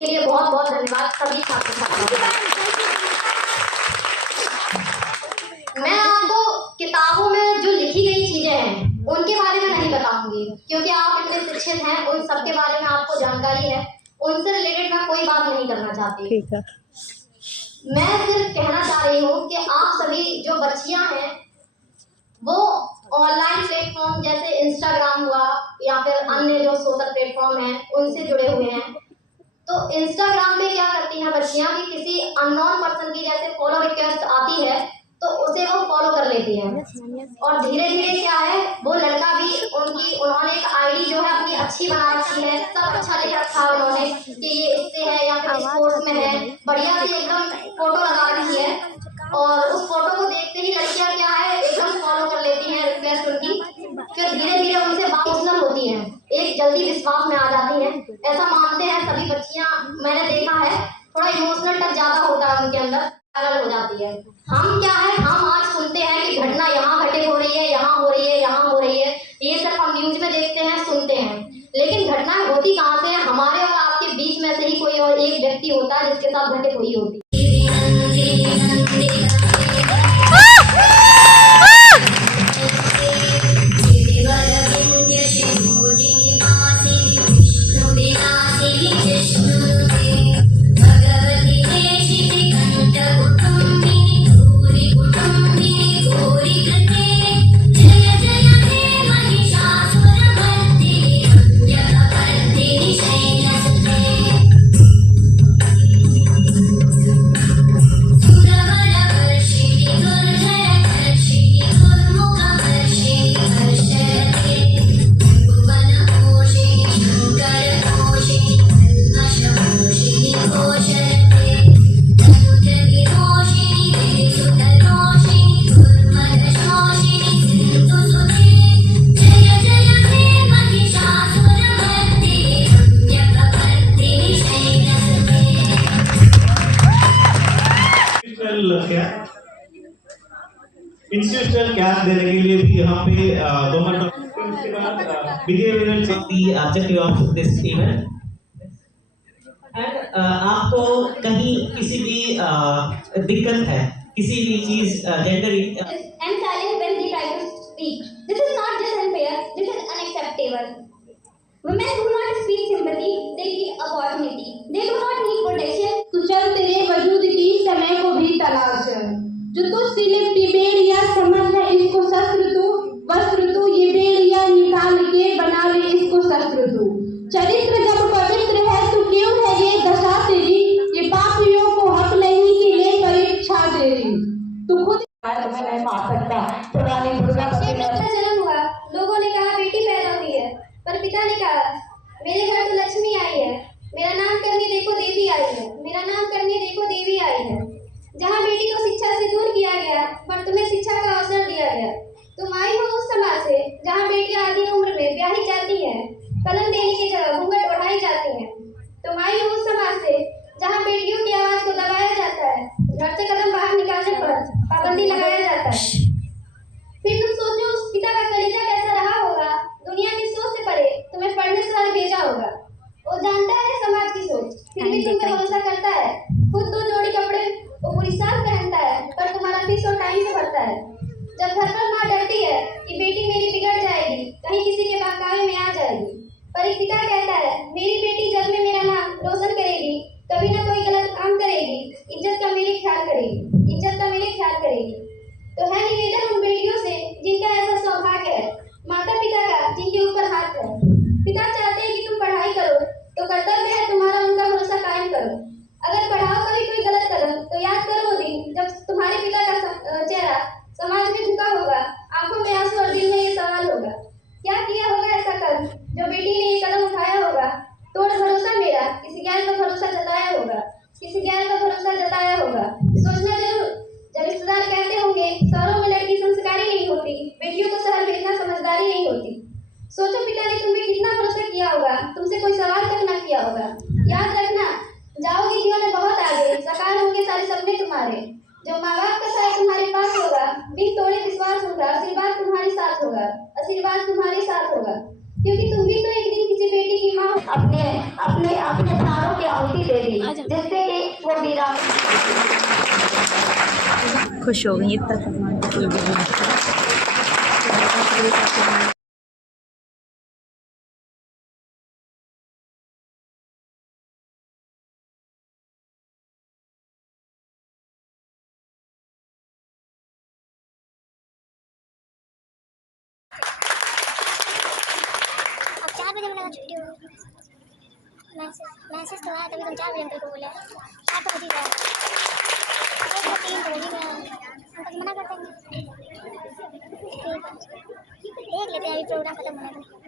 के लिए बहुत बहुत धन्यवाद सभी छात्र छात्राओं। मैं आपको किताबों में जो लिखी गई चीजें हैं उनके बारे में नहीं बताऊंगी, क्योंकि आप इतने शिक्षित हैं, उन सब के बारे में आपको जानकारी है, उनसे रिलेटेड मैं कोई बात नहीं करना चाहती। ठीक है, मैं सिर्फ कहना चाह रही हूँ कि आप सभी जो बच्चियां हैं वो ऑनलाइन प्लेटफॉर्म जैसे इंस्टाग्राम हुआ या फिर अन्य जो सोशल प्लेटफॉर्म हैं उनसे जुड़े हुए हैं। तो इंस्टाग्राम पे क्या करती हैं बच्चियां कि किसी अननोन पर्सन की जैसे फॉलो रिक्वेस्ट आती है तो उसे वो फॉलो कर लेती हैं, और धीरे धीरे क्या है वो लड़का भी उन्होंने एक आईडी जो है अपनी अच्छी बना रखी है, सब अच्छा लिख रखा है उन्होंने कि ये इससे है या फिर स्पोर्ट्स में है, बढ़िया सी एकदम फोटो लगा रखी है, और उस फोटो को देखते ही लड़कियां क्या है एकदम फॉलो कर लेती हैं रिक्वेस्ट उनकी, फिर धीरे धीरे उनसे इमोशनल होती हैं, एक जल्दी विश्वास में आ जाती हैं। ऐसा मानते हैं सभी बच्चियां, मैंने देखा है थोड़ा इमोशनल टच ज्यादा होता है उनके अंदर, पागल हो जाती है। हम क्या है, हम आज सुनते हैं कि घटना यहाँ घटित हो रही है, यहाँ हो रही है, यहाँ हो रही है, ये सब हम न्यूज में देखते हैं, सुनते हैं, लेकिन घटनाएं होती कहाँ से है? हमारे और आपके बीच में से ही कोई और एक व्यक्ति होता है जिसके साथ घटित हुई होती है। इंस्टीट्यूशनल कैप देने के लिए भी यहाँ पे गवर्नमेंट उसके बाद behavioural the objective of this event and आपको कहीं किसी भी दिक्कत है, किसी भी चीज gender and silent when they try to speak. This is not just unfair, this is unacceptable. Women do not seek sympathy, they need opportunity. They do not need protection. तू चल तेरे वजूद की समय को भी तलाश, जो तू सिलिपटी बेड़िया समझ है इसको शस्त्र तू, वस्त्र तू ये बेड़िया निकाल के बना ले इसको शस्त्र तू। चरित्र जब पवित्र है तो क्यों है ये दशा तेरी, ये पापियों को हक नहीं कि ले परीक्षा तेरी। तू खुद तुम्हें नहीं पा सकता। पुरानी दुर्गा बच्चा जन्म हुआ, लोगों ने कहा बेटी पैदा हुई है, पर पिता ने कहा मेरे घर तो लक्ष्मी आई है, मेरा नाम करने देखो देवी आई है, मेरा नाम करने देखो देवी आई है। जहाँ बेटी को शिक्षा से दूर किया गया पर तुम्हें शिक्षा का अवसर दिया गया। तुम आई हो उस समाज से जहाँ बेटियां आधी उम्र में ब्याही जाती हैं, कलम देने की जगह घूंघट उठाई जाती हैं। तुम आई हो उस समाज से जहाँ बेटियों की आवाज को दबाया जाता है, घर से कदम बाहर निकालने पर पाबंदी लगाया जाता है। फिर तुम सोचो उस पिता का कलेजा कैसा रहा होगा, दुनिया की सोच से परे तुम्हें पढ़ने से भेजा होगा। वो जानता है समाज की सोच, फिर भी तुम पे भरोसा करता है। खुद 2 जोड़ी कपड़े वो पूरी साल पहनता है, पर तुम्हारा फीस और टाइम से भरता है। जब घर पर माँ डरती है कि बेटी मेरी बिगड़ जाएगी, कहीं किसी के बहकावे में आ जाएगी, पर एक पिता कहता है मेरी बेटी जग में मेरा नाम रोशन करेगी, कभी ना कोई गलत काम करेगी, इज्जत का मेरे ख्याल करेगी, इज्जत का मेरे ख्याल करेगी। तो है निवेदन उन बेटियों से जिनका ऐसा सौभाग्य है, माता पिता का जिनके ऊपर हाथ है। पिता चाहते हैं कि तुम पढ़ाई करो, तो कर्तव्य है तुम्हारा उनका भरोसा कायम करो। अगर पढ़ाओ कभी कोई गलत कदम तो याद करो वो दिन जब तुम्हारे पिता का चेहरा समाज में झुका होगा, आंखों में आंसू और दिल में ये सवाल होगा, क्या किया होगा ऐसा कदम जो बेटी ने ये कदम उठाया होगा। तोड़ भरोसा मेरा, किसी गैर का भरोसा जताया होगा, किसी गैर का भरोसा जताया होगा। सोचना जरूर जब रिश्तेदार कहते होंगे शहरों में लड़की संस्कारी नहीं होती, बेटियों को शहर भेजना समझदारी नहीं होती। सोचो पिता ने तुम्हें कितना भरोसा किया होगा, तुमसे कोई सवाल तक न किया होगा। याद रखना जाओगे जीवन में बहुत आगे, साकार होंगे सारे सपने तुम्हारे। जो माँ बाप का साथ तुम्हारे पास होगा, बिन तोड़े विश्वास होगा, आशीर्वाद तुम्हारे साथ होगा, आशीर्वाद तुम्हारे साथ होगा, क्योंकि तुम भी तो एक दिन किसी बेटी की माँ अपने अपने अपने प्राणों की आहुति दे थी, जिससे कि वो वीरा खुश हो गई इतना सम्मान कोई भी नहीं। अब 4 बजे मिला छुट्टी हो गई। मैसेज तो आया तभी तुम 4 बजे अंकल को बोले। 4 तो बज ही गया, 3 तो बज ही गया। अंकल मना करते हैं। देख लेते हैं अभी प्रोग्राम खत्म होने दो।